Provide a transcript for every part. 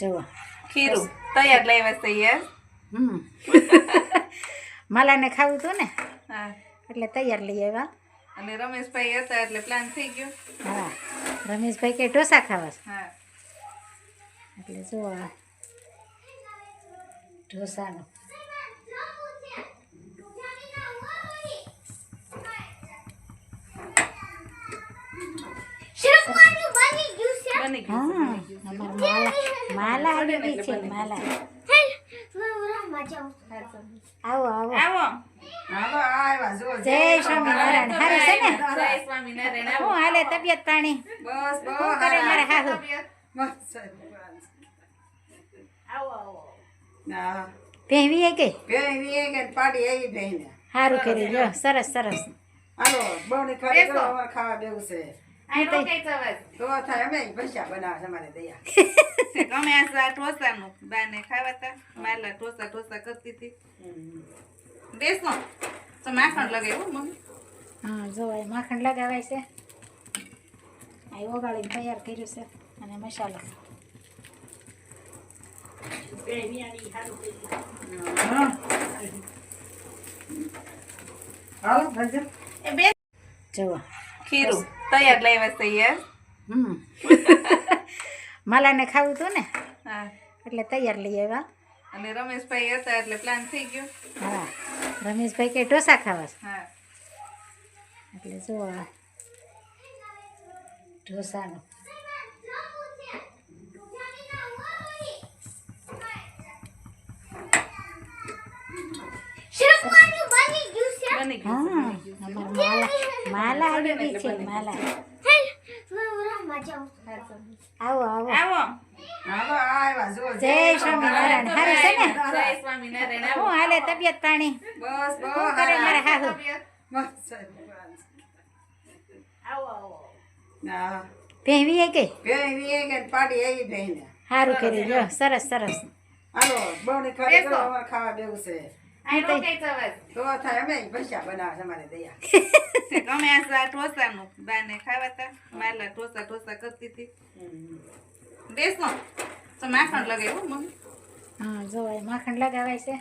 જુઓ ખીરું તૈયાર લઈ આવ્યા તૈયાર. માલાને ખાવું હતું ને હા, એટલે તૈયાર લઈ આવ્યા. અને રમેશભાઈ હતા એટલે પ્લાન થઈ ગયો. હા, રમેશભાઈ કે ઢોસા ખાવા છે. હા, એટલે જુઓ આ ઢોસાનું બની હા ગયું. અમાર માલા આવી ગઈ છે. માલા આવો આવો આવો. હાલો આવ્યા જો જય સ્વામિનારાયણ. હારું છે ને? જય સ્વામિનારાયણ. આવો. હું હાલે તબિયત પાણી? બસ બહુ શું કરે મારા હાહુ? બસ હા પહેવીએ કે ભેવી કે પાડી આવી ભેને સારું કરી લ્યો. સરસ સરસ. હાલો બહુની ખાલી બેસો. કરો અમારે ખાવા બેવું છે આ રોકાઈ જવાય. તો થાય અમે ભસ્યા બનાવે અમારે દયા અમે આ ઢોસાનું બાને ખાવાતા માલા ઢોસા કરતી હતી. બેસો તો માખણ લગાવ્યું મમ્મી. હા જો એ માખણ લગાવાય છે. આ ઓગાળીને તૈયાર કર્યું છે અને મસાલો. હાલો ભજન એ બે જુઓ ખીરું તૈયાર લઈ આવ્યા તૈયાર. માલાને ખાવું હતું ને હા, એટલે તૈયાર લઈ આવ્યા. અને રમેશભાઈ હતા એટલે પ્લાન થઈ ગયો. હા, રમેશભાઈ કે ઢોસા ખાવા છે. હા, એટલે જુઓ આ ઢોસાનું બની હા ગયું. અમાર માલા આવી ગઈ છે. માલા આવો આવો આવો. હાલો આવ્યા જો જય સ્વામિનારાયણ. હારું છે ને? જય સ્વામિનારાયણ. આવો. હું હાલે તબિયત પાણી? બસ બહુ શું કરે મારા હાહુ? બસ હા પહેવીએ કે ભેવી કે પાડી આવી ભેને સારું કરી લ્યો. સરસ સરસ. હાલો બહુની ખાલી કરો બેસો. અમારે ખાવા બેવું છે આ રોકાઈ જવાય. તો થાય અમે ભસ્યા બનાવે અમારે દયા અમે આ ઢોસાનું બાને ખાવાતા માલા ઢોસા કરતી હતી. બેસો તો માખણ લગાવ્યું મમ્મી. હા જો એ માખણ લગાવાય છે.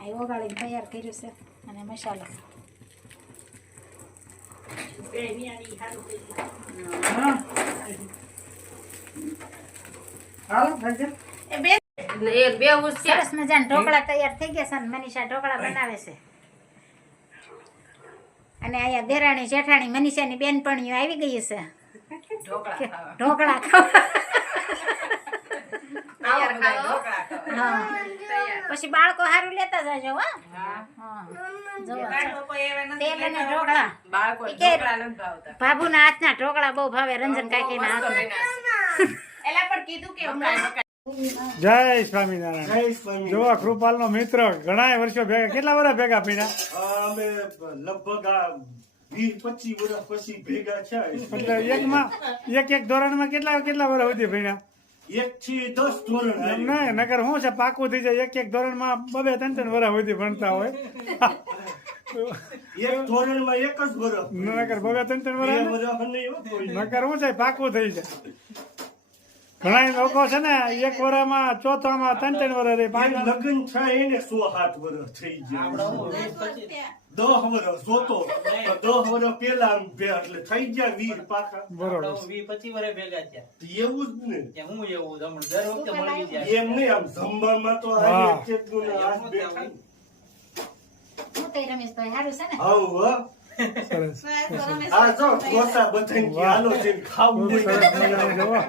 આ ઓગાળીને તૈયાર કર્યું છે અને મસાલો. હાલો ભજન એ બે સરસ મજાના ઢોકળા તૈયાર થઈ ગયા છે અને મનીષા ઢોકળા બનાવે છે. અને અહીંયા દેરાણી જેઠાણી મનીષાની બેનપણીઓ આવી ગઈ છે ઢોકળા ખાવા. હા, પછી બાળકો સારું લેતા જજો. હા જુઓ તેલ અને ઢોકળા. ઈ કે ભાભુના હાથના ઢોકળા બહુ ભાવે. રંજન કાકીના હાથના. એલા પણ કીધું કે જય સ્વામિનારાયણ. જો આ કૃપાલનો મિત્ર ઘણા વર્ષો ભેગા, કેટલા વર્ષ ભેગા પીડા? અમે લગભગ આ 20-25 વર્ષ પછી ભેગા થયા. એટલે એકમાં એક ધોરણમાં કેટલા વર્ષ સુધી ભીડા? 1 થી 10 ધોરણ એમ ના નકર શું છે, પાકું થઈ જાય. એક ધોરણમાં 2-3 વર્ષ સુધી ભણતા હોય. એક ધોરણમાં 1 જ વર્ષ, નકર 2-3 બે વર્ષ વર્ષ નહીં હો કોઈ. નકર શું છે, પાકું થઈ જાય. ઘણા લોકો છે ને એક વર્ષમાં ચોથામાં 3 વર્ષ રહે. એક લગ્ન થાય એને 6-7 વર્ષ થઈ ગયા. 10 વર્ષ જોતો 10 વર્ષ પેલા આમ એટલે થઈ ગયા 20 પાકા. બરોબર. 20-25 વર્ષ ભેગા થયા. એવું જ ને, ત્યાં હું એવું હમણાં દર વખતે મળી જાય. એમ નહીં આમ જમવામાં તો હા. આ કેટલું ને આ બેઠા. શું થઈ રમેશભાઈ? સારું છે ને? હાઉ હો. સરસ. આ જો ઢોસા બધાને કે હાલો છે ખાવું બહુ નહીં. સરસ મજાનું જુઓ.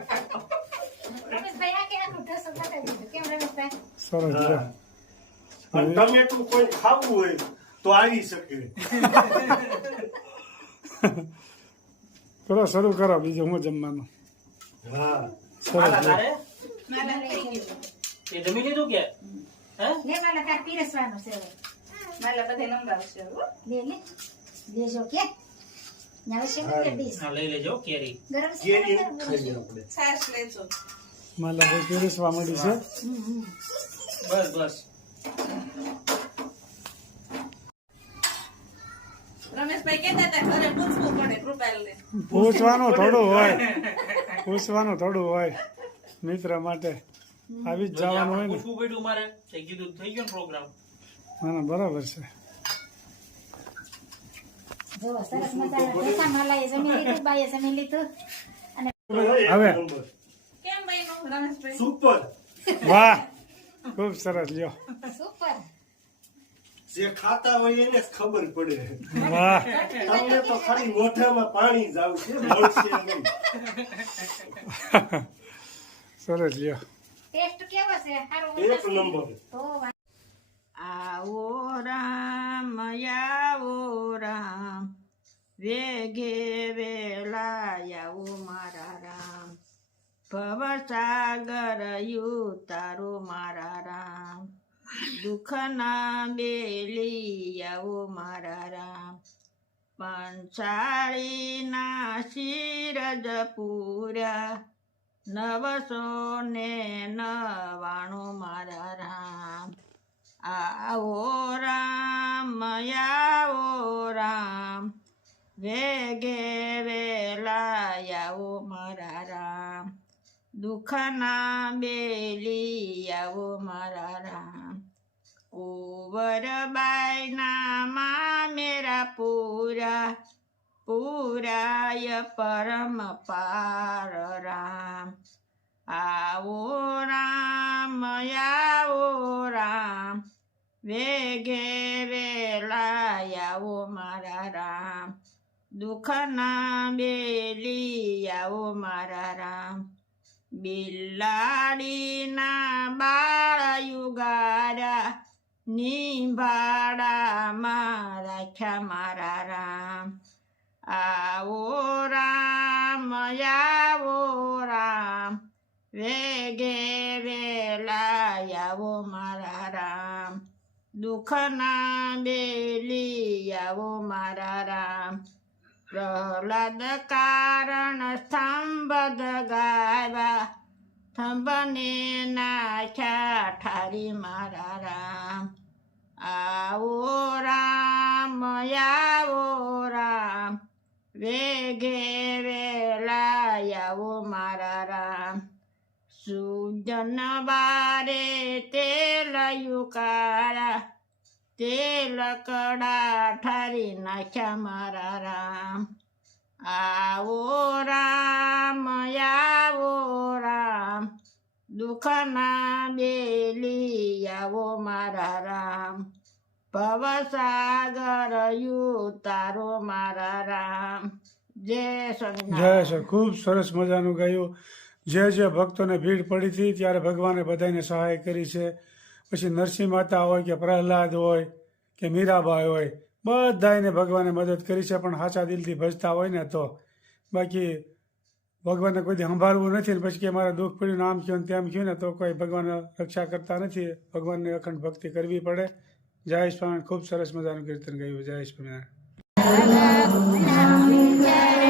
રમેશભાઈ આ કે આખું ઢોસો બતાવી દીધું. કેમ રમેશભાઈ? સરસ જો. અને ટમેટું કોઈ ખાવું હોય તો આવી શકે. ચલો શરૂ કરો. બીજું હું જમવાનું. હા સરસ જો. તારે એ જમી લીધું કે હે લે માલા તાર પીરસવાનું છે હવે. માલા બધે નંગાવશે હો. લે લેજો કે નવે છે કે ડીશ હા લઈ લેજો કેરી ગરમ છે કેરી ગરમ છે? ખાઈએ આપણે. છાશ લેજો. માલા ભાઈ પીરસવા માંડી છે. બસ બસ રમેશભાઈ કહેતા હતા ઘરે પૂછવું પડે કૃપાલને. પૂછવાનું થોડું હોય. પૂછવાનું થોડું હોય. મિત્ર માટે આવી જ જવાનું હોય ને. પૂછવું પડ્યું મારે તે કીધું થઈ ગયો પ્રોગ્રામ. ના ના બરાબર છે. જો સરસ મજાના ઢોસા મલાઈ જમી લીધું, બાઈએ જમી લીધું. હવે કેમ બન્યું રમેશભાઈ? સુપર. વાહ ખૂબ સરસ લ્યો. સુપર. જે ખાતા હોય એને જ ખબર પડે. વાહ તમને તો ખાલી મોઢામાં પાણી જ આવશે, મળશે નહીં. સરસ લ્યો. ટેસ્ટ કેવો છે? સારો એક નંબર. તો આવો રામ આવો રામ, વેગે વેલા આવો મારા રામ, ભવસાગર યુતારો મારા રામ, દુઃખના બેલી આવો મારા રામ, પંચાળીના શિરજ પૂર્યા, 999 મારા રામ. આવો રામ વેગે વેલા આવો મારા રામ, દુઃખના બેલી આવો મારા રામ, કુંવરબાઈના મામેરા પુરાય પરમ પાર રામ. આવો રામ વેગે વેલા આવો મારા રામ, દુઃખના બેલી આવો મારા રામ, બિલાડીના બાળ યુગાડા, નિભાડામાં રાખ્યા મારા રામ. આવો રામ વેગે વેલા આવો મારા રામ, દુઃખના બેલી આવો મારા રામ. પ્રહલાદ કારણ સ્તંભ ગાવા, સ્તંભને નાખ્યા ઠારી મારા રામ. આવો રામ વેગે વેલા આવો મારા રામ, સુજન બારે તેલ યુકાળા, તેલ કડા ઠારી નાખ્યા મારા રામ. આવો રામ દુઃખના બેલી આવો મારા રામ, ભવસાગર યુતારો મારા રામ. જય સ્વામિનારાયણ. જય શ્રી ખૂબ સરસ મજાનું ગાયું. જે ભક્તોને ભીડ પડી હતી ત્યારે ભગવાને બધાને સહાય કરી છે. પછી નરસિંહ માતા હોય કે પ્રહલાદ હોય કે મીરાબાઈ હોય, બધાને ભગવાને મદદ કરી છે. પણ સાચા દિલથી ભજતા હોય ને તો. બાકી ભગવાનને કોઈથી સંભાળવું નથી ને પછી કે મારે દુઃખ પડ્યું ને આમ થયું ને તેમ થયું ને તો કોઈ ભગવાન રક્ષા કરતા નથી. ભગવાનની અખંડ ભક્તિ કરવી પડે. જય સ્વામી. ખૂબ સરસ મજાનું કીર્તન ગાયું. જય સ્વામિનારાયણ. જય